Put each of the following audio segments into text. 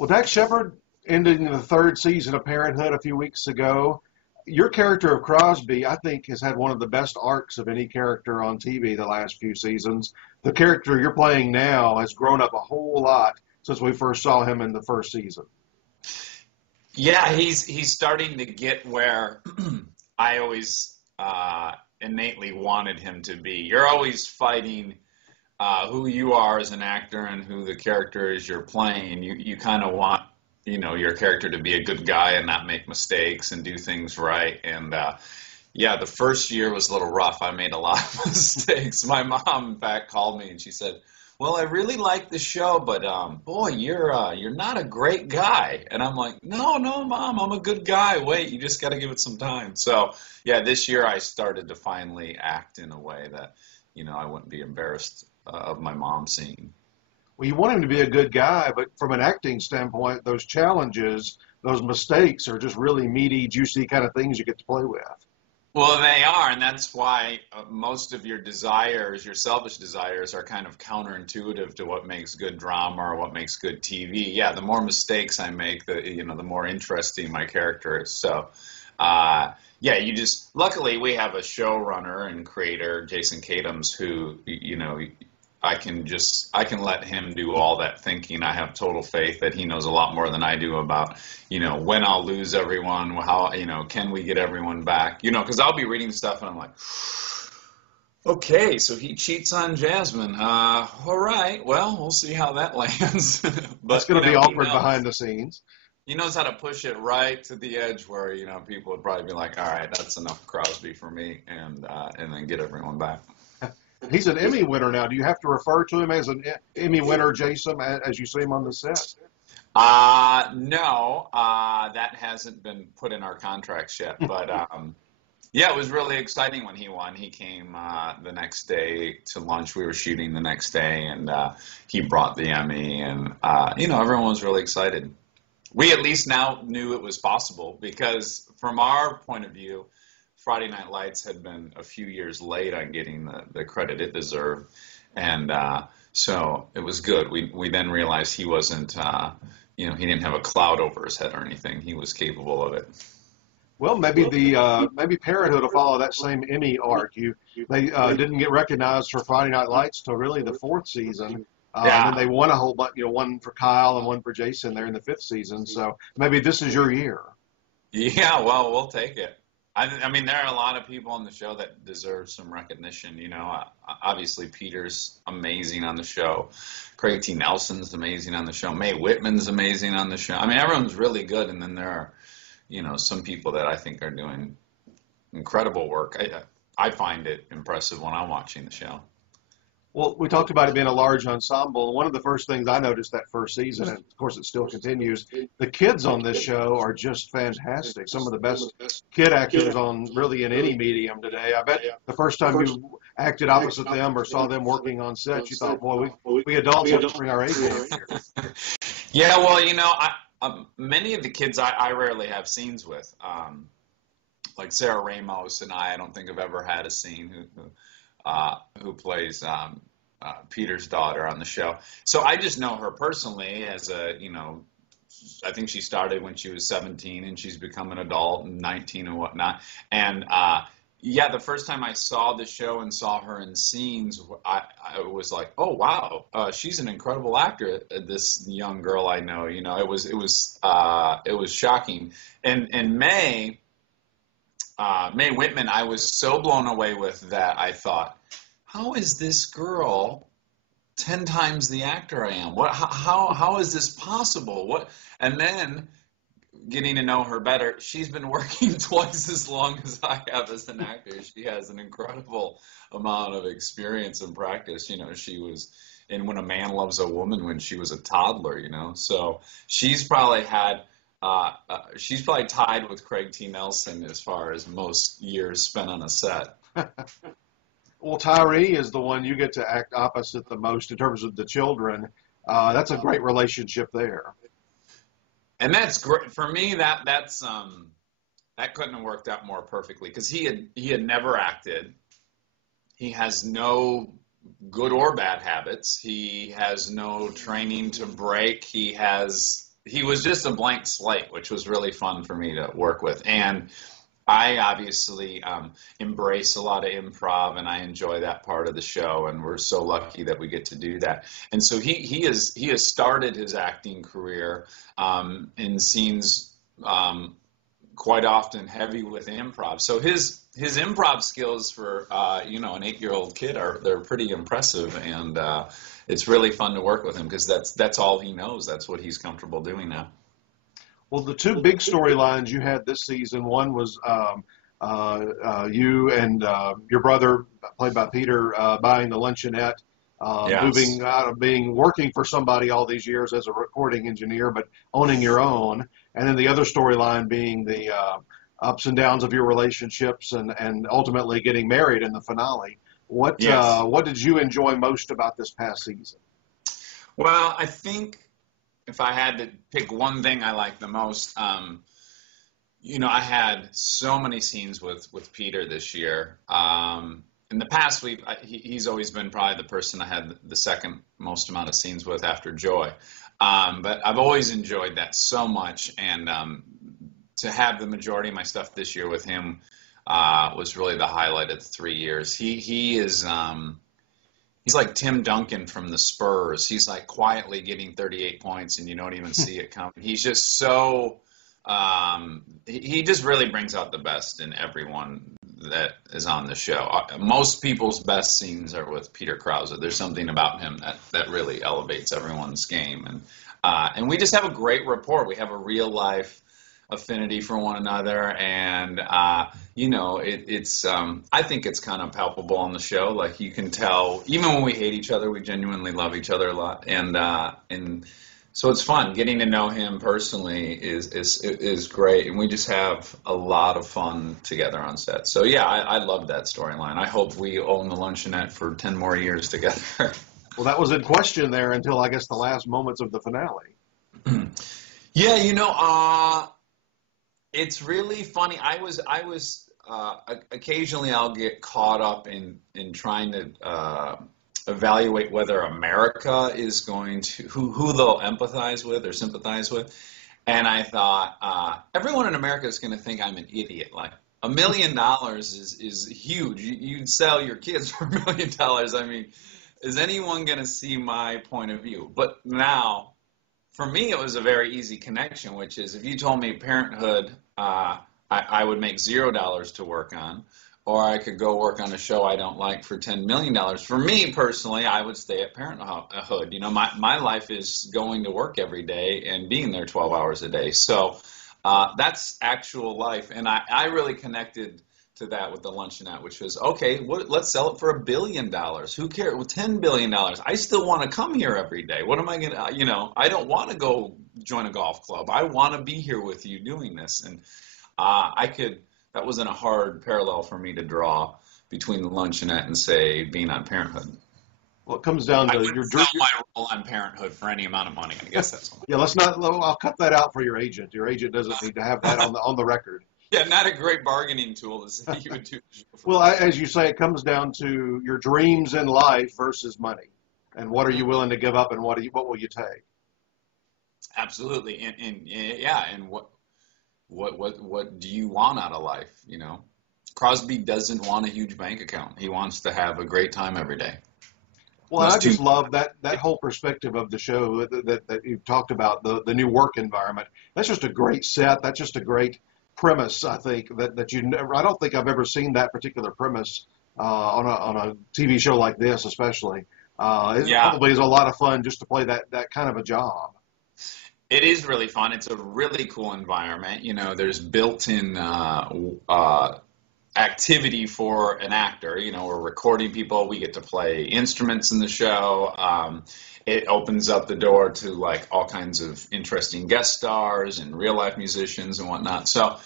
Well, Dax Shepard ended in the third season of Parenthood a few weeks ago. Your character of Crosby, I think, has had one of the best arcs of any character on TV the last few seasons. The character you're playing now has grown up a whole lot since we first saw him in the first season. Yeah, he's starting to get where I always innately wanted him to be. You're always fighting who you are as an actor and who the character is you're playing. You kind of want, your character to be a good guy and not make mistakes and do things right. And yeah, the first year was a little rough. I made a lot of mistakes. My mom, in fact, called me and she said, "Well, I really like the show, but boy, you're not a great guy." And I'm like, "No, Mom, I'm a good guy. Wait, you just got to give it some time." So yeah, this year I started to finally act in a way that, I wouldn't be embarrassed of my mom seeing. Well, you want him to be a good guy, but from an acting standpoint, those challenges, those mistakes are just really meaty, juicy kind of things you get to play with. Well, they are, and that's why most of your desires, your selfish desires, are kind of counterintuitive to what makes good drama or what makes good TV. Yeah, the more mistakes I make, the more interesting my character is. So, yeah, luckily we have a showrunner and creator, Jason Katims, who, I can let him do all that thinking. I have total faith that he knows a lot more than I do about, when I'll lose everyone, how, can we get everyone back? Because I'll be reading stuff and I'm like, okay, so he cheats on Jasmine. All right, well, we'll see how that lands. But it's going to be awkward behind the scenes. He knows how to push it right to the edge where, people would probably be like, all right, that's enough Crosby for me, and then get everyone back. He's an Emmy winner now. Do you have to refer to him as an Emmy winner, Jason, as you see him on the set? No, that hasn't been put in our contracts yet. But yeah, it was really exciting when he won. He came the next day to lunch. We were shooting the next day, and he brought the Emmy, and everyone was really excited. We at least now knew it was possible because from our point of view, Friday Night Lights had been a few years late on getting the credit it deserved, and so it was good. We then realized he wasn't, he didn't have a cloud over his head or anything. He was capable of it. Well, maybe maybe Parenthood will follow that same Emmy arc. They didn't get recognized for Friday Night Lights till really the fourth season. Yeah. And then they won a whole bunch, one for Kyle and one for Jason there in the fifth season. So maybe this is your year. Yeah, well, we'll take it. I mean, there are a lot of people on the show that deserve some recognition. Obviously Peter's amazing on the show. Craig T. Nelson's amazing on the show. Mae Whitman's amazing on the show. I mean, everyone's really good. And then there are, some people that I think are doing incredible work. I find it impressive when I'm watching the show. Well, we talked about it being a large ensemble. One of the first things I noticed that first season, and of course it still continues, the kids on this show are just fantastic. Some of the best kid actors on really in any medium today. I bet the first time you acted opposite them or saw them working on set, you thought, boy, we adults have to bring our A game here. Yeah, well, many of the kids I rarely have scenes with. Like Sarah Ramos and I don't think I've ever had a scene who plays Peter's daughter on the show. So I just know her personally as I think she started when she was 17 and she's become an adult and 19 and whatnot. And yeah, the first time I saw the show and saw her in scenes, I was like, oh wow, she's an incredible actor. This young girl I know, it was shocking. And Mae Whitman, I was so blown away with that. I thought, how is this girl 10 times the actor I am? How is this possible? And then getting to know her better, she's been working twice as long as I have as an actor. She has an incredible amount of experience and practice. She was in When a Man Loves a Woman when she was a toddler, So she's probably tied with Craig T. Nelson as far as most years spent on a set. Well, Tyree is the one you get to act opposite the most in terms of the children. That's a great relationship there. And that's great for me. That couldn't have worked out more perfectly because he had never acted. He has no good or bad habits. He has no training to break. He he was just a blank slate, which was really fun for me to work with. And I obviously embrace a lot of improv, and I enjoy that part of the show, and we're so lucky that we get to do that. And so he has started his acting career in scenes quite often heavy with improv. So his improv skills for an 8-year-old kid they're pretty impressive, and it's really fun to work with him because that's all he knows. That's what he's comfortable doing now. Well, the two big storylines you had this season, one was you and your brother, played by Peter, buying the luncheonette, Yes. moving out of working for somebody all these years as a recording engineer, but owning your own. And then the other storyline being the ups and downs of your relationships and ultimately getting married in the finale. What did you enjoy most about this past season? Well, I think if I had to pick one thing I liked the most, I had so many scenes with Peter this year. In the past, he's always been probably the person I had the second most amount of scenes with after Joy. But I've always enjoyed that so much, and to have the majority of my stuff this year with him was really the highlight of the 3 years. He is he's like Tim Duncan from the Spurs. He's like quietly getting 38 points, and you don't even see it coming. He's just so he just really brings out the best in everyone that is on the show. Most people's best scenes are with Peter Krause. There's something about him that really elevates everyone's game, and we just have a great rapport. We have a real life affinity for one another, and it's I think it's kind of palpable on the show. Like, you can tell, even when we hate each other, we genuinely love each other a lot, and so it's fun. Getting to know him personally is great, and we just have a lot of fun together on set. So yeah, I love that storyline. I hope we own the luncheonette for 10 more years together. Well, that was in question there until, I guess, the last moments of the finale. Yeah, it's really funny. I was occasionally I'll get caught up in trying to evaluate whether America is going to who they'll empathize with or sympathize with, and I thought everyone in America is going to think I'm an idiot. Like, $1 million is huge. You'd sell your kids for $1 million. I mean, is anyone going to see my point of view? But now, for me, it was a very easy connection, which is, if you told me Parenthood, I would make $0 to work on, or I could go work on a show I don't like for $10 million. For me personally, I would stay at Parenthood. My life is going to work every day and being there 12 hours a day. So that's actual life, and I really connected to that with the luncheonette, which was, okay, let's sell it for $1 billion. Who cares? Well, $10 billion. I still want to come here every day. What am I going to, I don't want to go join a golf club. I want to be here with you doing this. And that wasn't a hard parallel for me to draw between the luncheonette and, say, being on Parenthood. Well, it comes down to your my role on Parenthood for any amount of money. I guess that's all. Yeah, I'll cut that out for your agent. Your agent doesn't need to have that on the record. Yeah, not a great bargaining tool to say you would do. Well, as you say, it comes down to your dreams in life versus money, and what are you willing to give up, and what will you take? Absolutely, and what do you want out of life? Crosby doesn't want a huge bank account. He wants to have a great time every day. Well, I just love that whole perspective of the show that you've talked about, the new work environment. That's just a great set. That's just a great premise, I think, I don't think I've ever seen that particular premise on a TV show like this, especially. It probably is a lot of fun just to play that kind of a job. It is really fun. It's a really cool environment. There's built-in activity for an actor. We're recording people. We get to play instruments in the show. It opens up the door to, like, all kinds of interesting guest stars and real life musicians and whatnot. So,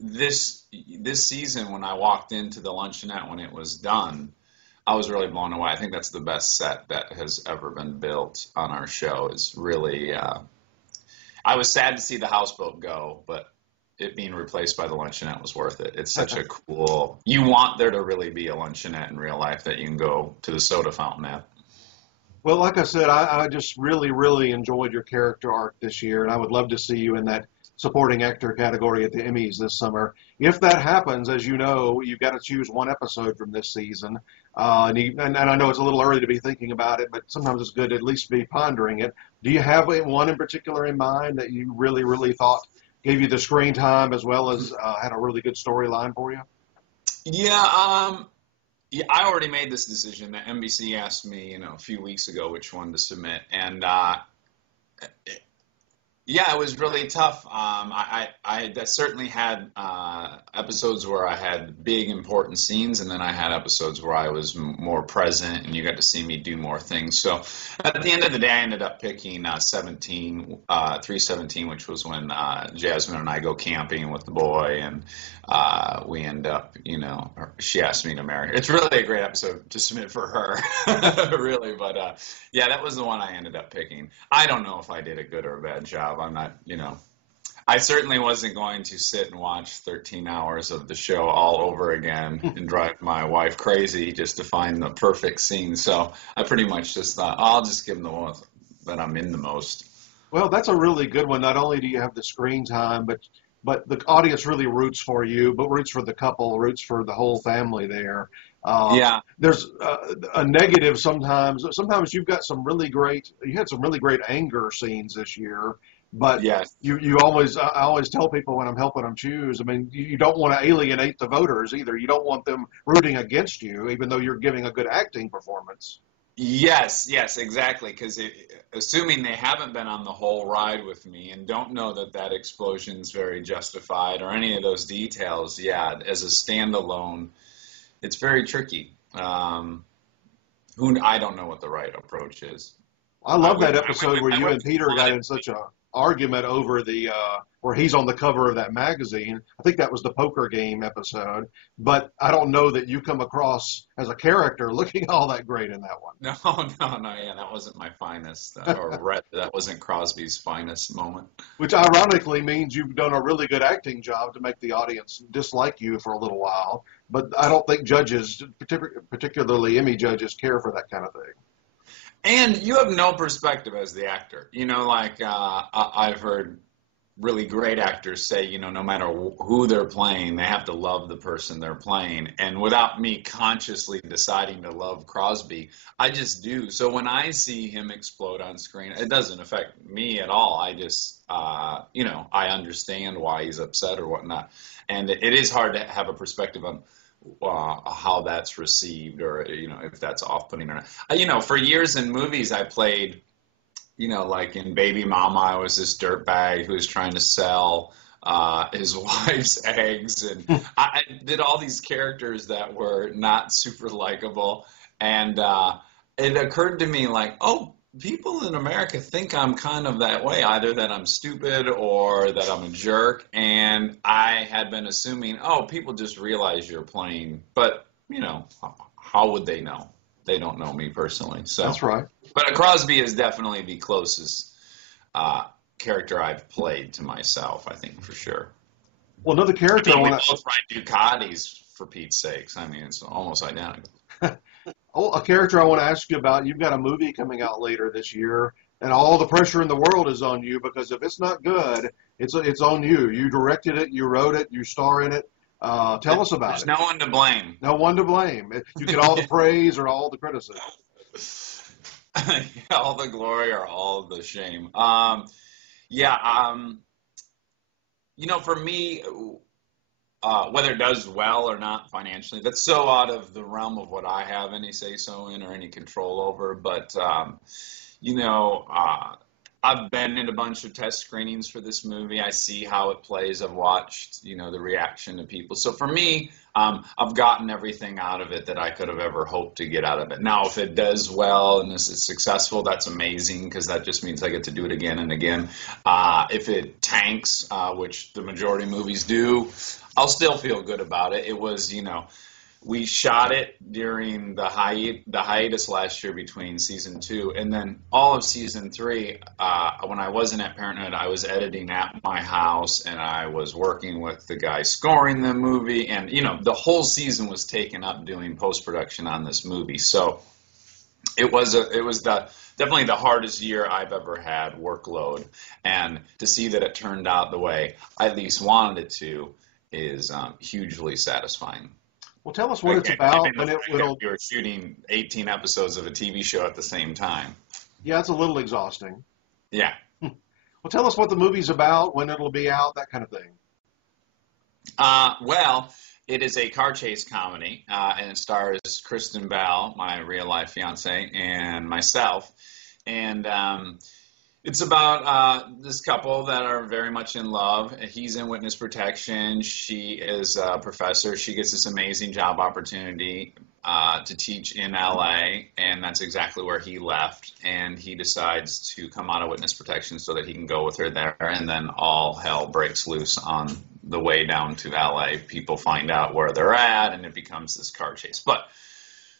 this season, when I walked into the luncheonette when it was done, I was really blown away. I think that's the best set that has ever been built on our show. Is really, I was sad to see the houseboat go, but it being replaced by the luncheonette was worth it. It's such a cool, you want there to really be a luncheonette in real life that you can go to the soda fountain at. Well, like I said, I just really, really enjoyed your character arc this year, and I would love to see you in that supporting actor category at the Emmys this summer. If that happens, as you know, you've got to choose one episode from this season. And I know it's a little early to be thinking about it, but sometimes it's good to at least be pondering it. Do you have one in particular in mind that you really, really thought gave you the screen time as well as had a really good storyline for you? Yeah, I already made this decision. That NBC asked me, a few weeks ago which one to submit, and yeah, it was really tough. I certainly had episodes where I had big important scenes, and then I had episodes where I was more present, and you got to see me do more things. So at the end of the day, I ended up picking 317, which was when Jasmine and I go camping with the boy, and we end up, she asked me to marry her. It's really a great episode to submit for her, really. But yeah, that was the one I ended up picking. I don't know if I did a good or a bad job. I'm not, I certainly wasn't going to sit and watch 13 hours of the show all over again and drive my wife crazy just to find the perfect scene. So I pretty much just thought, I'll just give them the one that I'm in the most. Well, that's a really good one. Not only do you have the screen time, but the audience really roots for you, but roots for the couple, roots for the whole family there. Yeah. There's a negative sometimes. Sometimes you had some really great anger scenes this year. But yes. I always tell people when I'm helping them choose, I mean, you don't want to alienate the voters either. You don't want them rooting against you, even though you're giving a good acting performance. Yes, exactly. Because assuming they haven't been on the whole ride with me and don't know that explosion's very justified or any of those details, yeah, as a standalone, it's very tricky. I don't know what the right approach is. I love that episode where you and Peter got in such a argument over the where he's on the cover of that magazine. I think that was the poker game episode, but I don't know that you come across as a character looking all that great in that one. No, yeah, that wasn't my finest, that wasn't Crosby's finest moment. Which ironically means you've done a really good acting job to make the audience dislike you for a little while, but I don't think judges, particularly Emmy judges, care for that kind of thing. And you have no perspective as the actor. I've heard really great actors say, no matter who they're playing, they have to love the person they're playing. And without me consciously deciding to love Crosby, I just do. So when I see him explode on screen, it doesn't affect me at all. I just, I understand why he's upset or whatnot. And it is hard to have a perspective on how that's received, or if that's off-putting or not. For years in movies I played, like in Baby Mama, I was this dirtbag who was trying to sell his wife's eggs, and I did all these characters that were not super likable, and it occurred to me like, people in America think I'm kind of that way, either that I'm stupid or that I'm a jerk. And I had been assuming, people just realize you're playing. But, how would they know? They don't know me personally. So that's right. But Crosby is definitely the closest character I've played to myself, I think, for sure. Well, another character we both ride Ducatis, for Pete's sakes. I mean, it's almost identical. A character I want to ask you about. You've got a movie coming out later this year, and all the pressure in the world is on you, because if it's not good, it's on you. You directed it, you wrote it, you star in it. Tell us about it. There's no one to blame. No one to blame. You get all the praise or all the criticism. All the glory or all the shame. For me, whether it does well or not financially, that's so out of the realm of what I have any say-so in or any control over. But, I've been in a bunch of test screenings for this movie. I see how it plays. I've watched, the reaction to people. So for me, I've gotten everything out of it that I could have ever hoped to get out of it. Now, if it does well and this is successful, that's amazing, because that just means I get to do it again and again. If it tanks, which the majority of movies do, I'll still feel good about it. It was, we shot it during the hiatus last year between season 2, and then all of season 3, when I wasn't at Parenthood, I was editing at my house, and I was working with the guy scoring the movie, and the whole season was taken up doing post-production on this movie. So it was definitely the hardest year I've ever had workload, and to see that it turned out the way I at least wanted it to is hugely satisfying. Well, tell us what it's about. You were shooting 18 episodes of a TV show at the same time. Yeah, it's a little exhausting. Yeah. Well, tell us what the movie's about, when it'll be out, that kind of thing. Well, it is a car chase comedy, and it stars Kristen Bell, my real-life fiance, and myself. And it's about this couple that are very much in love. He's in witness protection. She is a professor. She gets this amazing job opportunity to teach in LA, and that's exactly where he left. And he decides to come out of witness protection so that he can go with her there. And then all hell breaks loose on the way down to LA. People find out where they're at, and it becomes this car chase. But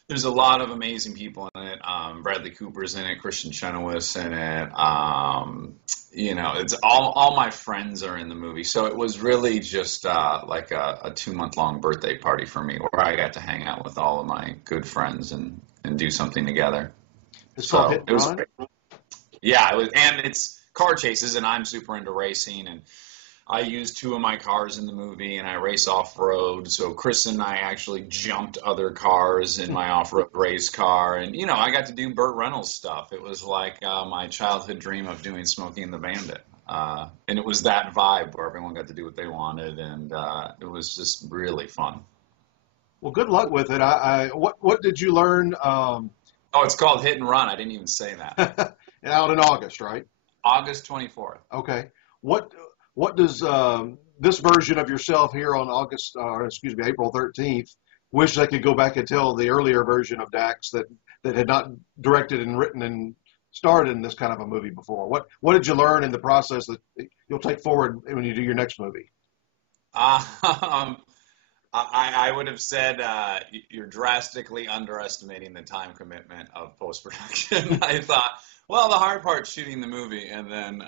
there's a lot of amazing people in it. Bradley Cooper's in it, Kristen Chenoweth's in it. It's all my friends are in the movie. So it was really just like a 2-month-long birthday party for me, where I got to hang out with all of my good friends and do something together. It was great. Yeah, it was, and it's car chases, and I'm super into racing, and I use 2 of my cars in the movie, and I race off-road. So Chris and I actually jumped other cars in my off-road race car. And, I got to do Burt Reynolds stuff. It was like my childhood dream of doing Smokey and the Bandit. And it was that vibe where everyone got to do what they wanted, and it was just really fun. Well, good luck with it. What did you learn? It's called Hit and Run. I didn't even say that. Out in August, right? August 24th. Okay. What does this version of yourself here on April 13th wish they could go back and tell the earlier version of Dax that had not directed and written and starred in this kind of a movie before? What did you learn in the process that you'll take forward when you do your next movie? I would have said you're drastically underestimating the time commitment of post-production. I thought, well, the hard part's shooting the movie, and then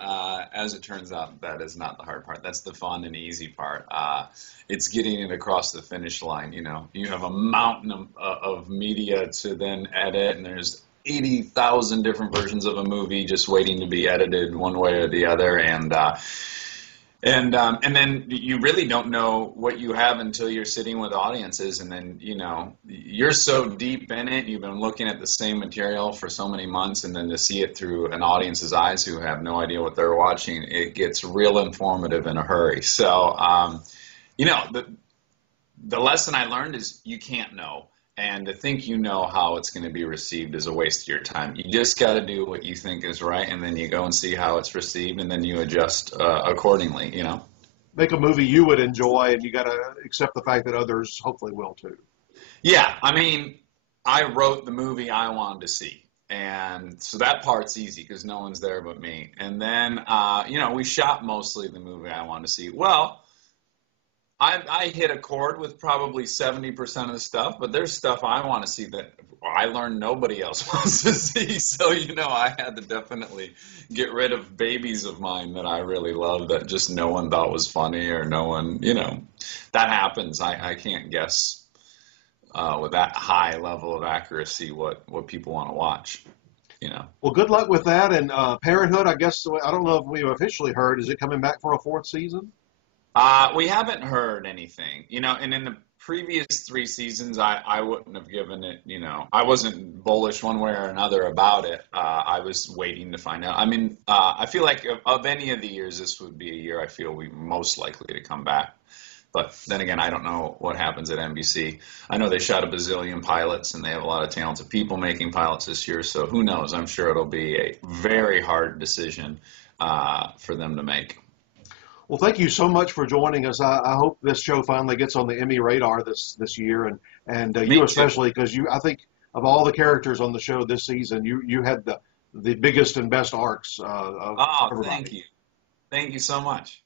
as it turns out, that is not the hard part. That's the fun and easy part. It's getting it across the finish line. You have a mountain of media to then edit, and there's 80,000 different versions of a movie just waiting to be edited one way or the other, and then you really don't know what you have until you're sitting with audiences, and then you're so deep in it, you've been looking at the same material for so many months, and then to see it through an audience's eyes who have no idea what they're watching, it gets real informative in a hurry. So the lesson I learned is you can't know. And to think you know how it's going to be received is a waste of your time. You just got to do what you think is right, and then you go and see how it's received, and then you adjust accordingly, Make a movie you would enjoy, and you got to accept the fact that others hopefully will too. Yeah, I wrote the movie I wanted to see, and so that part's easy because no one's there but me. And then, we shot mostly the movie I wanted to see. Well, I hit a chord with probably 70% of the stuff, but there's stuff I want to see that I learned nobody else wants to see. So, I had to definitely get rid of babies of mine that I really love that just no one thought was funny, or no one, that happens. I can't guess with that high level of accuracy what people want to watch, Well, good luck with that. And Parenthood, I guess, I don't know if we've officially heard, is it coming back for a 4th season? We haven't heard anything, and in the previous 3 seasons, I wouldn't have given it, I wasn't bullish one way or another about it. I was waiting to find out. I feel like of any of the years, this would be a year I feel we most likely to come back. But then again, I don't know what happens at NBC. I know they shot a bazillion pilots, and they have a lot of talented people making pilots this year, so who knows? I'm sure it'll be a very hard decision for them to make. Well, thank you so much for joining us. I hope this show finally gets on the Emmy radar this year, and you especially, because I think of all the characters on the show this season, you had the biggest and best arcs of everybody. Thank you so much.